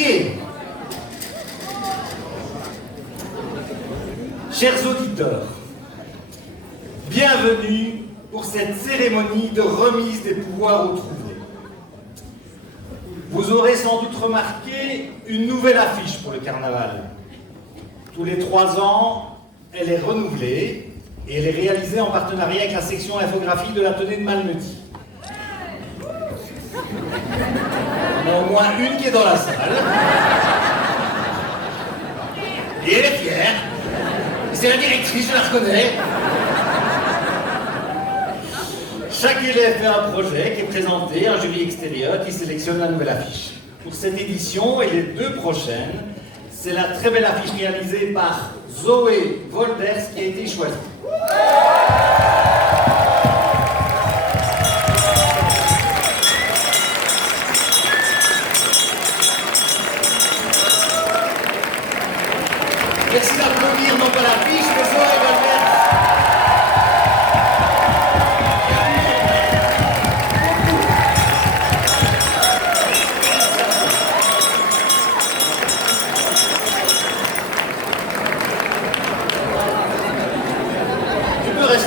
remarqué. Chers auditeurs, bienvenue pour cette cérémonie de remise des pouvoirs aux troublés. Vous aurez sans doute remarqué une nouvelle affiche pour le carnaval. Tous les 3 ans, elle est renouvelée et elle est réalisée en partenariat avec la section infographie de l'atelier de Malmedy. Il y en a au moins une qui est dans la salle. Et elle est fière. C'est la directrice, je la reconnais. Chaque élève fait un projet qui est présenté à un jury extérieur qui sélectionne la nouvelle affiche. Pour cette édition et les 2 prochaines, c'est la très belle affiche réalisée par Zoé Wolders qui a été choisie. Merci d'applaudir non pas l'affiche, mais Zoé Wolders.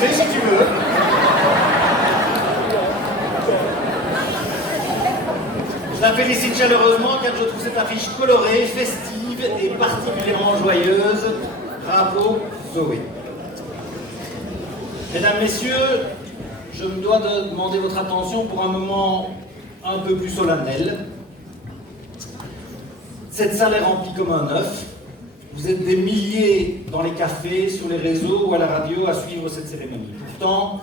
Si tu veux. Je la félicite chaleureusement car je trouve cette affiche colorée, festive et particulièrement joyeuse. Bravo Zoé. Mesdames, Messieurs, je me dois de demander votre attention pour un moment un peu plus solennel. Cette salle est remplie comme un œuf. Vous êtes des milliers dans les cafés, sur les réseaux ou à la radio à suivre cette cérémonie. Pourtant,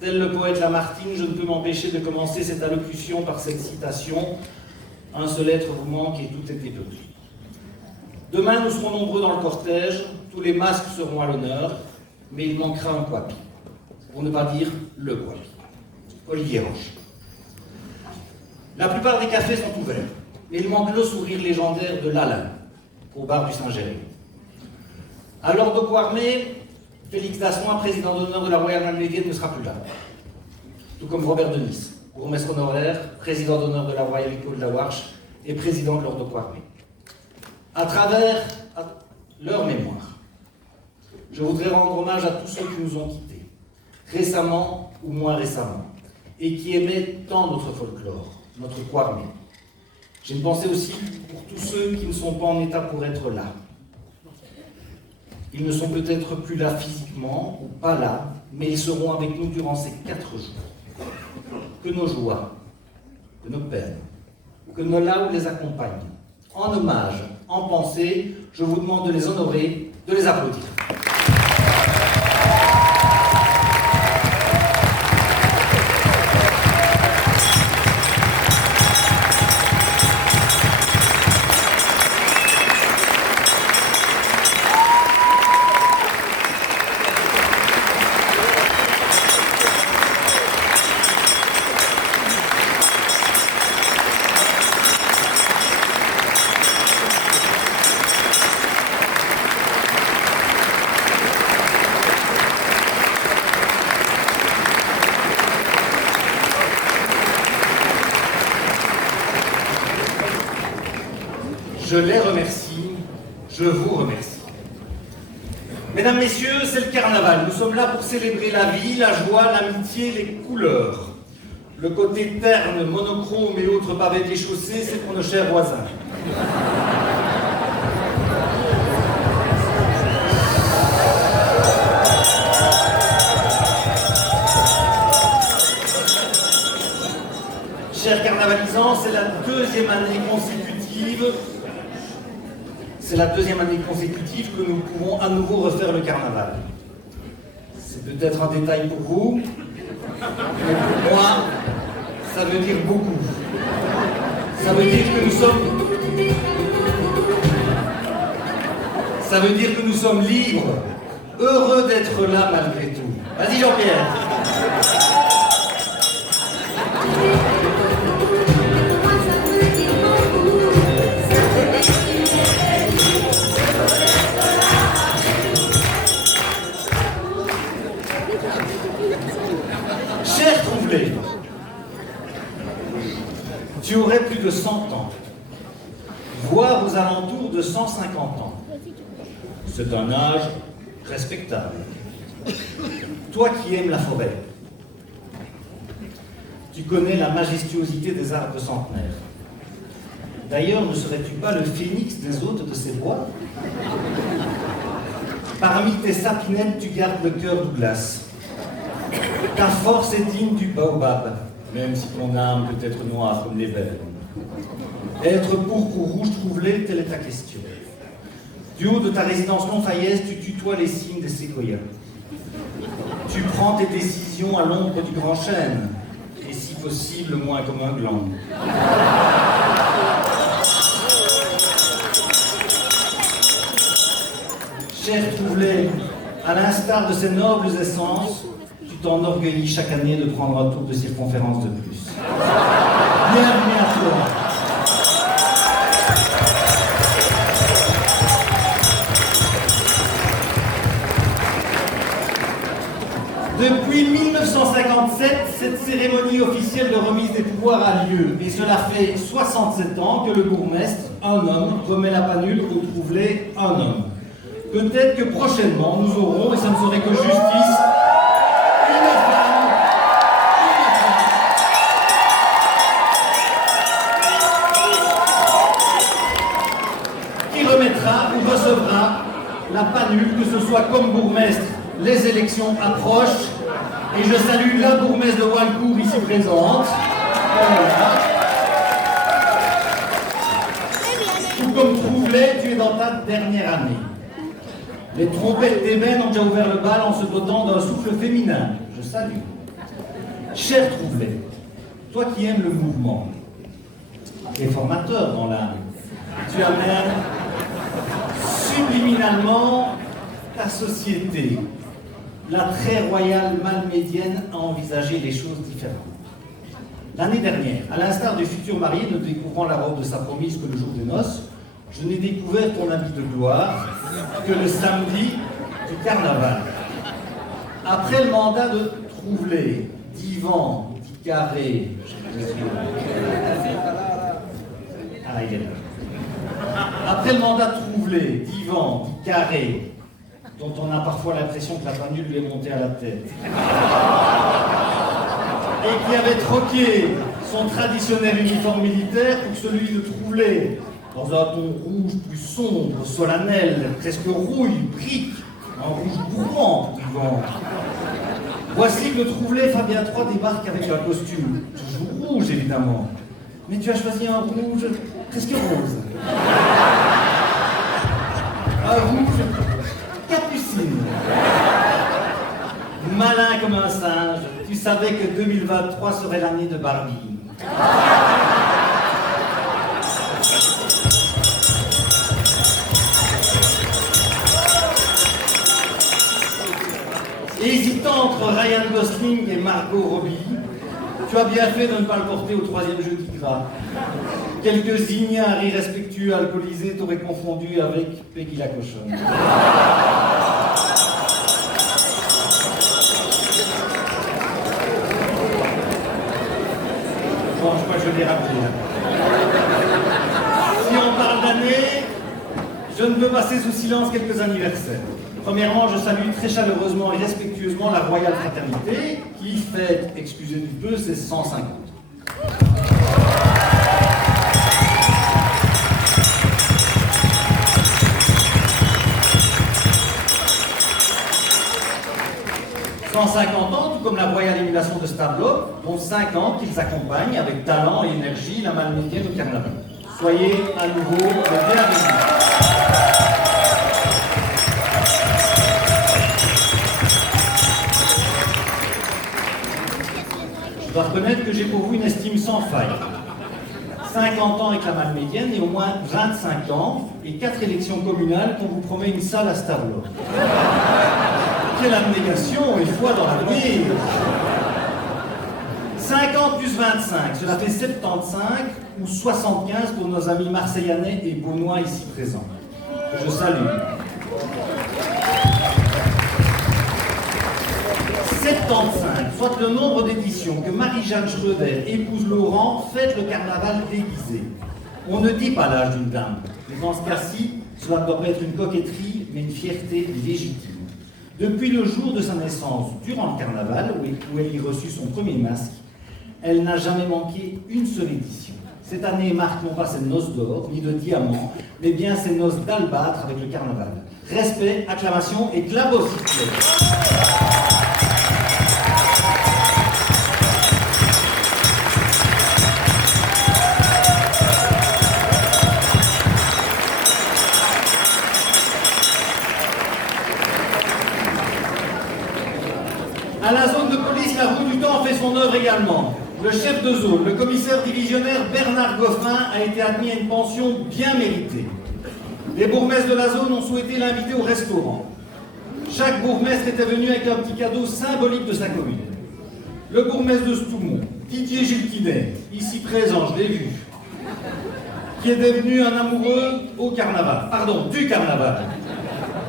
tel le poète Lamartine, je ne peux m'empêcher de commencer cette allocution par cette citation « Un seul être vous manque et tout est peuplé ». Demain, nous serons nombreux dans le cortège, tous les masques seront à l'honneur, mais il manquera un coipi, pour ne pas dire le coipi. Olivier Roche. La plupart des cafés sont ouverts, mais il manque le sourire légendaire de l'Alain, au bar du Saint-Géry. À l'ordre de Guarmé, Félix Dassoin, président d'honneur de la Royal Malmédienne, ne sera plus là. Tout comme Robert Denis, bourgmestre honoraire, président d'honneur de la Royal École de la Warche et président de l'ordre de Guarmé. À travers leur mémoire, je voudrais rendre hommage à tous ceux qui nous ont quittés, récemment ou moins récemment, et qui aimaient tant notre folklore, notre Guarmé. J'ai une pensée aussi pour tous ceux qui ne sont pas en état pour être là. Ils ne sont peut-être plus là physiquement ou pas là, mais ils seront avec nous durant ces 4 jours. Que nos joies, que nos peines, que nos laudes les accompagnent. En hommage, en pensée, je vous demande de les honorer, de les applaudir. Je les remercie, je vous remercie. Mesdames, Messieurs, c'est le carnaval. Nous sommes là pour célébrer la vie, la joie, l'amitié, les couleurs. Le côté terne, monochrome et autres pavés des chaussées, c'est pour nos chers voisins. Chers carnavalisants, c'est la 2e année consécutive. C'est la 2e année consécutive que nous pouvons à nouveau refaire le carnaval. C'est peut-être un détail pour vous, mais pour moi, ça veut dire beaucoup. Ça veut dire que nous sommes... Ça veut dire que nous sommes libres, heureux d'être là malgré tout. Vas-y Jean-Pierre. Cher Troublé, tu aurais plus de 100 ans. voire aux alentours de 150 ans. C'est un âge respectable. Toi qui aimes la forêt, tu connais la majestuosité des arbres centenaires. D'ailleurs, ne serais-tu pas le phénix des hôtes de ces bois? Parmi tes sapinettes, tu gardes le cœur Douglas. Ta force est digne du baobab, même si ton âme peut être noire comme l'ébène. Être pourpre ou rouge trouvelé, telle est ta question. Du haut de ta résidence montfaillaise, tu tutoies les signes des séquoias. Tu prends tes décisions à l'ombre du grand chêne, et si possible, moins comme un gland. Cher Trouvelet, à l'instar de ces nobles essences, tu t'enorgueillis chaque année de prendre un tour de circonférence de plus. Bienvenue à toi. Depuis 1957, cette cérémonie officielle de remise des pouvoirs a lieu. Et cela fait 67 ans que le bourgmestre, un homme, remet la panule au Trouvelet, un homme. Peut-être que prochainement, nous aurons, et ça ne serait que justice, une femme qui remettra ou recevra la panule, que ce soit comme bourgmestre. Les élections approchent et je salue la bourgmestre de Walcourt ici présente. Voilà. Tout comme Trouvelet, tu es dans ta dernière année. Les trompettes d'ébène ont déjà ouvert le bal en se dotant d'un souffle féminin. Je salue. Cher Trouvelet, toi qui aimes le mouvement, et formateur dans l'âme, tu amènes subliminalement ta société, la très royale malmédienne, a envisagé les choses différemment. L'année dernière, à l'instar du futur marié ne découvrant la robe de sa promise que le jour des noces, je n'ai découvert ton habit de gloire que le samedi du carnaval. Après le mandat de Trouvelet, d'Ivan, d'Icaré, il est là. Après le mandat de Trouvelet, d'Ivan, d'Icaré, dont on a parfois l'impression que la panule lui est montée à la tête, et qui avait troqué son traditionnel uniforme militaire pour celui de Trouvelet, dans un ton rouge plus sombre, solennel, presque rouille, brique, un rouge bourbant pour Yvan. Voici que le Trouvelet Fabien III débarque avec un costume, toujours rouge évidemment, mais tu as choisi un rouge presque rose. Un rouge capucine. Malin comme un singe, tu savais que 2023 serait l'année de Barbie. Hésitant entre Ryan Gosling et Margot Robbie, tu as bien fait de ne pas le porter au troisième jeudi gras. Quelques ignares irrespectueux alcoolisés t'auraient confondu avec Peggy la cochonne. Bon, je crois que je l'ai rappelé. Si on parle d'années, je ne peux passer sous silence quelques anniversaires. Premièrement, je salue très chaleureusement et respectueusement la Royale Fraternité qui fête, excusez du peu, ses 150. « 150 ans, tout comme la royale émulation de Stablo, dont 5 ans qu'ils accompagnent avec talent et énergie la malmédienne au carnaval. Soyez à nouveau les bienvenus. Je dois reconnaître que j'ai pour vous une estime sans faille. 50 ans avec la malmédienne et au moins 25 ans et 4 élections communales qu'on vous promet une salle à Stablo. Quelle abnégation et foi dans l'avenir! 50 plus 25, cela fait 75 ou 75 pour nos amis marseillanais et beaunois ici présents. Que je salue. 75, soit le nombre d'éditions que Marie-Jeanne Schröder, épouse Laurent, fête le carnaval déguisé. On ne dit pas l'âge d'une dame, mais dans ce cas-ci, cela doit pas être une coquetterie, mais une fierté légitime. Depuis le jour de sa naissance, durant le carnaval, où elle y reçut son premier masque, elle n'a jamais manqué une seule édition. Cette année marque non pas ses noces d'or, ni de diamants, mais bien ses noces d'albâtre avec le carnaval. Respect, acclamation et clap s'il vous plaît. À la zone de police, la roue du temps fait son œuvre également. Le chef de zone, le commissaire divisionnaire Bernard Goffin, a été admis à une pension bien méritée. Les bourgmestres de la zone ont souhaité l'inviter au restaurant. Chaque bourgmestre était venu avec un petit cadeau symbolique de sa commune. Le bourgmestre de Stoumont, Didier Gilquinet, ici présent, je l'ai vu, qui est devenu un amoureux du carnaval,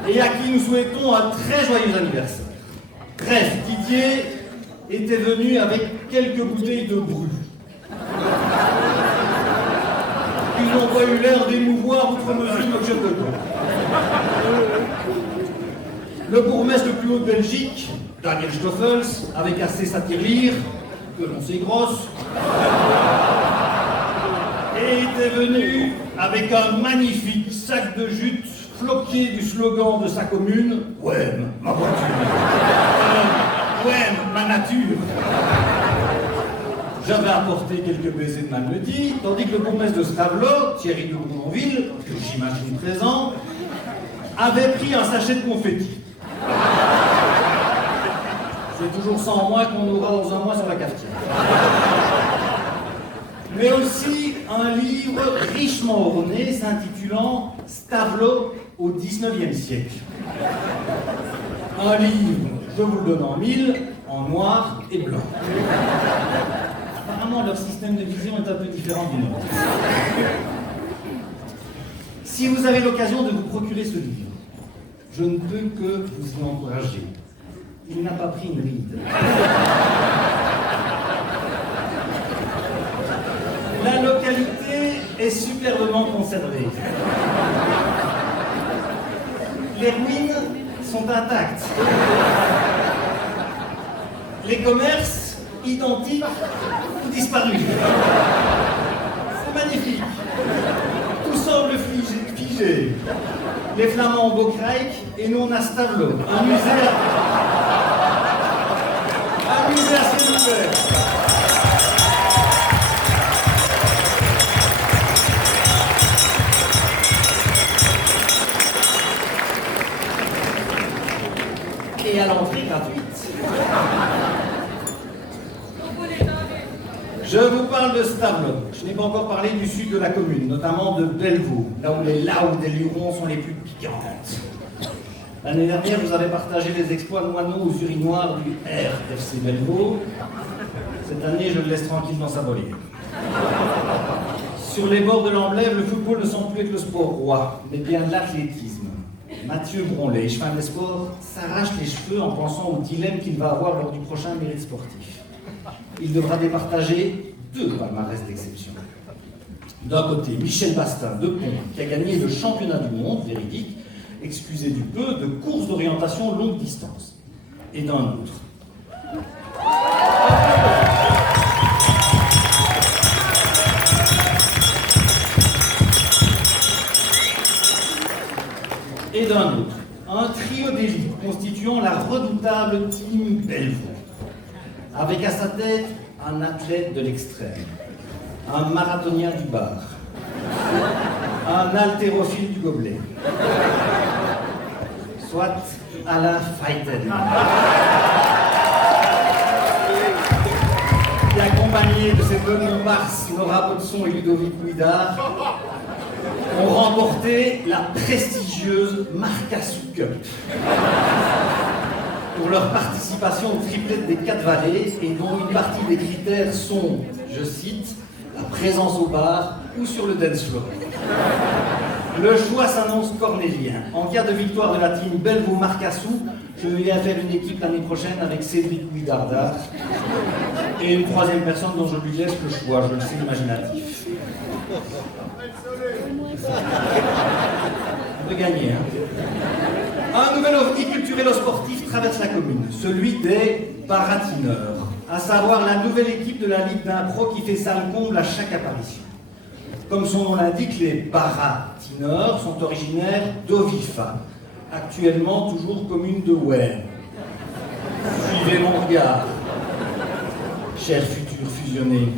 et à qui nous souhaitons un très joyeux anniversaire. Bref, Didier était venu avec quelques bouteilles de bru. Ils n'ont pas eu l'air d'émouvoir outre mesure notre chef de camp. Le bourgmestre le plus haut de Belgique, Daniel Stoffels, avec assez sa tirelire, que l'on sait grosse, était venu avec un magnifique sac de jute floqué du slogan de sa commune, « Ouais, ma voiture ». Ouais, ma nature. J'avais apporté quelques baisers de Malmedy, tandis que le bourgmestre de Stavelot, Thierry de Bournonville, que j'imagine présent, avait pris un sachet de confettis. C'est toujours 100 mois qu'on aura dans un mois sur la cafetière. Mais aussi un livre richement orné s'intitulant Stavelot au XIXe siècle. Un livre, je vous le donne en 1000, en noir et blanc. Apparemment, leur système de vision est un peu différent du nôtre. Si vous avez l'occasion de vous procurer ce livre, je ne peux que vous y encourager. Il n'a pas pris une ride. La localité est superbement conservée. Les ruines sont intactes. Les commerces identiques ont disparu. C'est magnifique. Tout semble figé. Les Flamands ont Bocraïque et nous on a Stavelot. Un musée assez ouvert. Et à l'entrée gratuite. Je vous parle de Stavelot. Je n'ai pas encore parlé du sud de la commune, notamment de Bellevaux, là où les laudes des lurons sont les plus piquantes. L'année dernière, vous avez partagé les exploits moineaux aux urinoirs du RFC Bellevaux. Cette année, je le laisse tranquille dans sa volière. Sur les bords de l'Amblève, le football ne semble plus être le sport roi, mais bien l'athlétisme. Mathieu Bronlet, chemin des sports, s'arrache les cheveux en pensant au dilemme qu'il va avoir lors du prochain mérite sportif. Il devra départager 2 palmarès d'exception. D'un côté, Michel Bastin de Pont, qui a gagné le championnat du monde, véridique, excusez du peu, de course d'orientation longue distance. Et d'un autre. Et d'un autre, un trio d'élite constituant la redoutable team Bellevaux, avec à sa tête un athlète de l'extrême, un marathonien du bar, un haltérophile du gobelet, soit Alain Feiten, qui accompagné de ses deux comparses Laura Potson et Ludovic Ouidard, ont remporté la prestigieuse Marcassou Cup pour leur participation au triplette des 4 vallées et dont une partie des critères sont, je cite, la présence au bar ou sur le dance floor. Le choix s'annonce cornélien. En cas de victoire de la team Bellevaux-Marcassou, je vais faire une équipe l'année prochaine avec Cédric Ouidardard et une 3e personne dont je lui laisse le choix, je le sais, imaginatif. On peut gagner, hein. Un nouvel ovni culturel-sportif traverse la commune, celui des baratineurs, à savoir la nouvelle équipe de la Ligue d'impro qui fait salle comble à chaque apparition. Comme son nom l'indique, les baratineurs sont originaires d'Ovifa, actuellement toujours commune de Ware. Suivez mon regard, chers futurs fusionnés.